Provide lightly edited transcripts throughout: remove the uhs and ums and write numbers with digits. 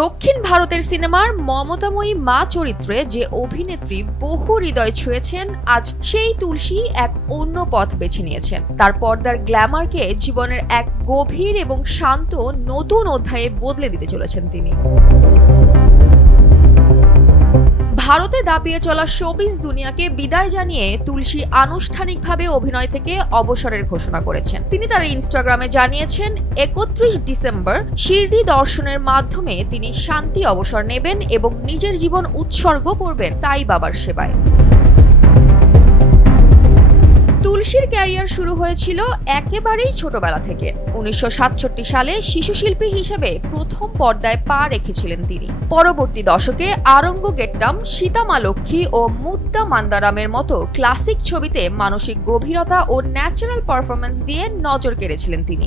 দক্ষিণ ভারতের সিনেমার মমতাময়ী মা চরিত্রে যে অভিনেত্রী বহু হৃদয় ছুঁয়েছেন, আজ সেই তুলসী এক অন্য পথ বেছে নিয়েছেন। তার পর্দার গ্ল্যামারকে জীবনের এক গভীর এবং শান্ত নতুন অধ্যায়ে বদলে দিতে চলেছেন তিনি। ভারতে দাপিয়ে চলা শোবিজ দুনিয়াকে বিদায় জানিয়ে তুলসী আনুষ্ঠানিকভাবে অভিনয় থেকে অবসরের ঘোষণা করেছেন। তিনি তার ইনস্টাগ্রামে জানিয়েছেন, ৩১ ডিসেম্বর শিরডি দর্শনের মাধ্যমে তিনি শান্তি অবসর নেবেন এবং নিজের জীবন উৎসর্গ করবেন সাই বাবার সেবায়। তুলসীর ক্যারিয়ার শুরু হয়েছিল একেবারেই ছোটবেলা থেকে। ১৯৬৭ সালে শিশু শিল্পী হিসেবে প্রথম পর্দায় পা রেখেছিলেন তিনি। পরবর্তী দশকে আরঙ্গ গেট্টাম, সীতা মা লক্ষ্মী ও মুদ্দা মান্দারামের মতো ক্লাসিক ছবিতে মানসিক গভীরতা ও ন্যাচারাল পারফরম্যান্স দিয়ে নজর কেড়েছিলেন তিনি।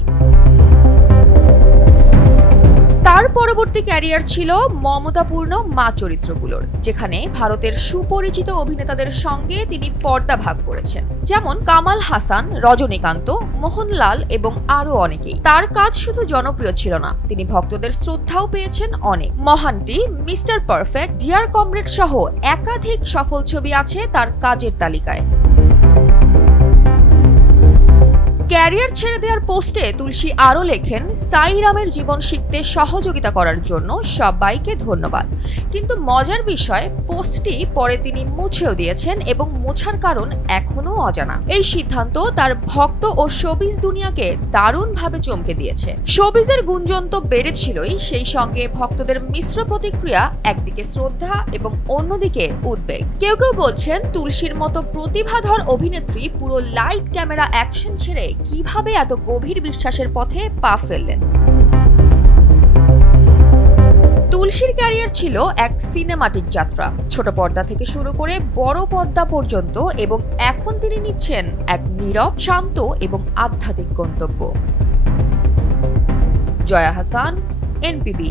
তার পরবর্তী ক্যারিয়ার ছিল মমতাপূর্ণ মা চরিত্রগুলোর, যেখানে ভারতের সুপরিচিত অভিনেতাদের সঙ্গে তিনি পর্দা ভাগ করেছেন, যেমন কামাল হাসান, রজনীকান্ত, মোহনলাল এবং আরো অনেকেই। তার কাজ শুধু জনপ্রিয় ছিল না, তিনি ভক্তদের শ্রদ্ধাও পেয়েছেন অনেক। Mohanty, Mister Perfect, Dear Comrade সহ একাধিক সফল ছবি আছে তার কাজের তালিকায়। ক্যারিয়ার ছেড়ে দেওয়ার পোস্টে তুলসী আরও লেখেন, সাই রামের জীবন শিখতে সহযোগিতা করার জন্য সবাইকে ধন্যবাদ। কিন্তু মজার বিষয়, পোস্টটি পরে তিনি মুছেও দিয়েছেন এবং মোছার কারণ এখনো অজানা। এই সিদ্ধান্ত তার ভক্ত ও শোবিজ দুনিয়াকে দারুণভাবে চমকে দিয়েছে। শোবিজের গুঞ্জন তো বেড়েছিলই, সেই সঙ্গে ভক্তদের মিশ্র প্রতিক্রিয়া, একদিকে শ্রদ্ধা এবং অন্যদিকে উদ্বেগ। কেউ কেউ বলছেন, তুলসীর মতো প্রতিভাধর অভিনেত্রী পুরো লাইট ক্যামেরা অ্যাকশন ছেড়ে কিভাবে এত গভীর বিশ্বাসের পথে পা ফেললেন। তুলসীর ক্যারিয়ার ছিল এক সিনেমাটিক যাত্রা, ছোট পর্দা থেকে শুরু করে বড় পর্দা পর্যন্ত, এবং এখন তিনি নিচ্ছেন এক নীরব, শান্ত এবং আধ্যাত্মিক গন্তব্য। জয়া হাসান, এনপিবি।